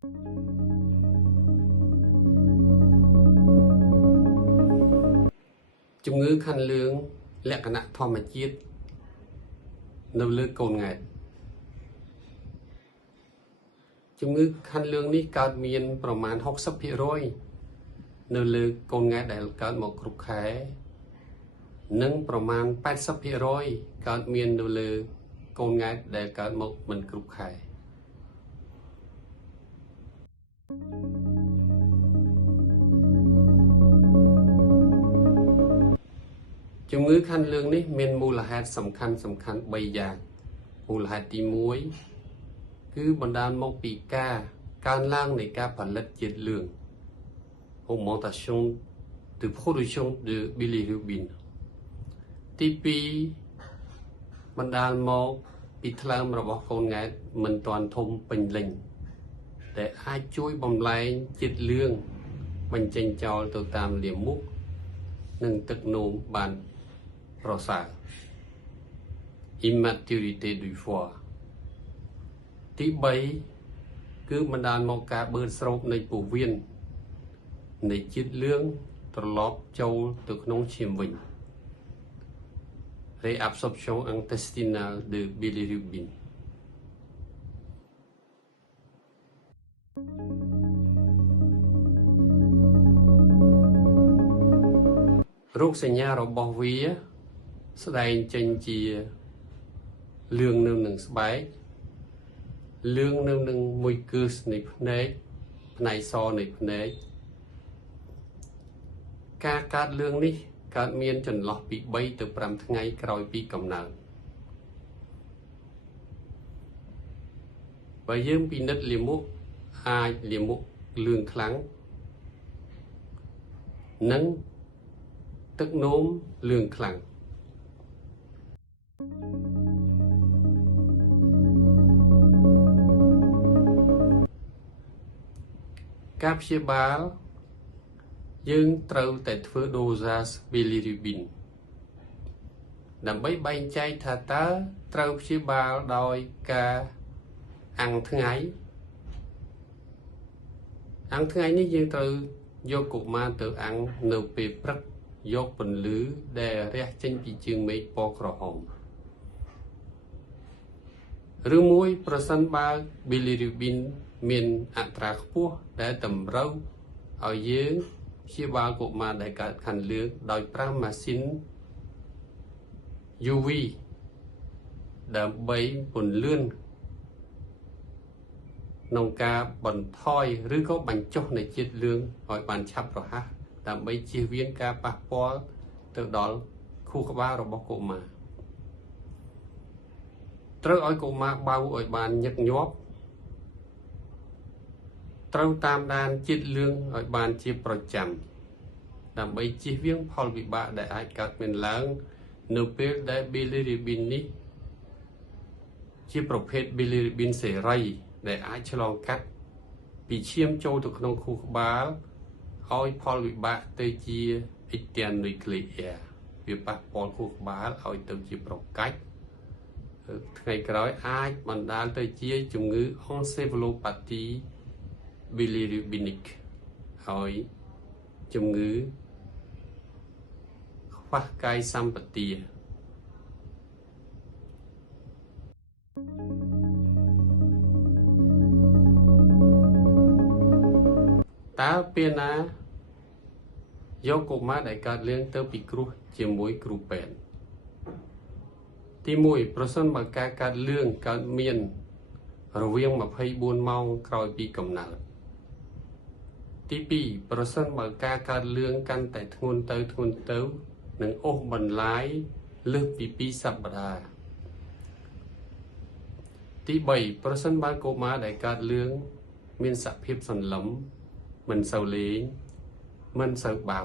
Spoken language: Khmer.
ជំងឺខាន់លឿងលក្ខណៈធម្មជាតិនៅលើកូនង៉ែតជំងឺខាន់លឿងនេះកើតមានប្រមាណ 60% នៅលើកូនង៉ែតដែលកើតមកគ្រប់ខែនិងប្រមាណ 80% កើតមាននៅលើកូនង៉ែតដែលកើតមកមិនគ្រប់ខែជំងឺខាន់លឿងនេះមានមូលហេតុសំខាន់3យ៉ាងមូលហេតុទី1គឺបណ្ដាលមកពីការកើនឡើងនៃការផលិតជាតិលឿង augmentation de production de bilirubin ទី2បណ្ដាលមកពីថ្លើមរបស់កូនង៉ែតមិនទាន់ធំពេញលេញដែលអាចជួយបំលែងជាតិលឿងបញ្ចេញចោលទៅតាមលាមកនិងទឹកនោមបានប្រសើរ immaturité du foie ទី3គឺបណ្ដាលមកការបឺតស្រូបនៃពោះវៀននៃជាតិលឿងត្រឡប់ចូលទៅក្នុងឈាមវិញ réabsorption intestinale de bilirubin រោគសញ្ញារបស់វាស្ដែងចេញជាលឿងនៅនឹងស្បែកលឿងនៅនឹងមួយគឺសនៃភ្នែកផ្នែកសនៃភ្នែកការកើតលឿងនេះកើតមានចន្លោះពី3ទៅ5ថ្ងៃក្រោយពីកំណើតបើយើងពិនិត្យលាមកអាចលាមកលឿងខ្លាំងនិងទឹកនោមលឿងខ្លាំងការព្យាបាលយើងត្រូវតែធ្វើ dosage bilirubin ដើម្បីបែងចែកថាតើត្រូវព្យាបាលដោយការអាំងថ្ងៃនេះយើងត្រូវយកកុមារទៅអាំងនៅពេលព្រឹកយកពន្លឺដែលរះចេញពីជើងមេឃពណ៌ក្រហមឬមួយប្រសិនបើ bilirubin មានអត្រាខ្ពស់ដែលតម្រូវឲ្យយើងព្យាបាលកុមារដែលកើតខាន់លឿងដោយប្រើម៉ាស៊ីន UV ដើម្បីពន្លឿនក្នុងការបន្ថយឬក៏បញ្ចុះនៃជាតិលឿងឲ្យបានឆាប់រហ័សដើម្បីជៀសវាងការប៉ះពាល់ទៅដល់ខួរក្បាលរបស់កុមារត្រូវឲ្យកុមារបៅឲ្យបានញឹកញាប់ត្រូវតាមដានជាតិលឿងឲ្យបានជាប្រចាំដើម្បីជៀសវាងផលវិបាកដែលអាចកើតមានឡើងនៅពេលដែល bilirubin នេះជាប្រភេទ bilirubin សេរីដែលអាចឆ្លងកាត់ពីឈាមចូលទៅក្នុងខួរក្បាលឲ្យផលវិបាកទៅជា ectanuclear វាប៉ះពាល់ខួរក្បាលឲ្យទៅជាប្រកាច់ថ្ងៃក្រោយអាចបណ្ដាលទៅជាជំងឺ encephalopathy bilirubinic ហើយជំងឺខ្វះកាយសម្បទាតើពេលណាយកកុមារដែលកើតលឿងទៅពិគ្រោះជាមួយគ្រូពេទ្យទី1ប្រសិនបើការកើតលឿងកើតមានរវាង24ម៉ោងក្រោយពីកំណើតទី2ប្រសិនបើការកើតលឿងកាន់តែធ្ងន់ទៅនឹងអូសបន្លាយលើសពី2សប្តាហ៍ទី3ប្រសិនបើកុមារដែលកើតលឿងមានសភាពសន្លឹមមិនសូវលេងមិនសូវបៅ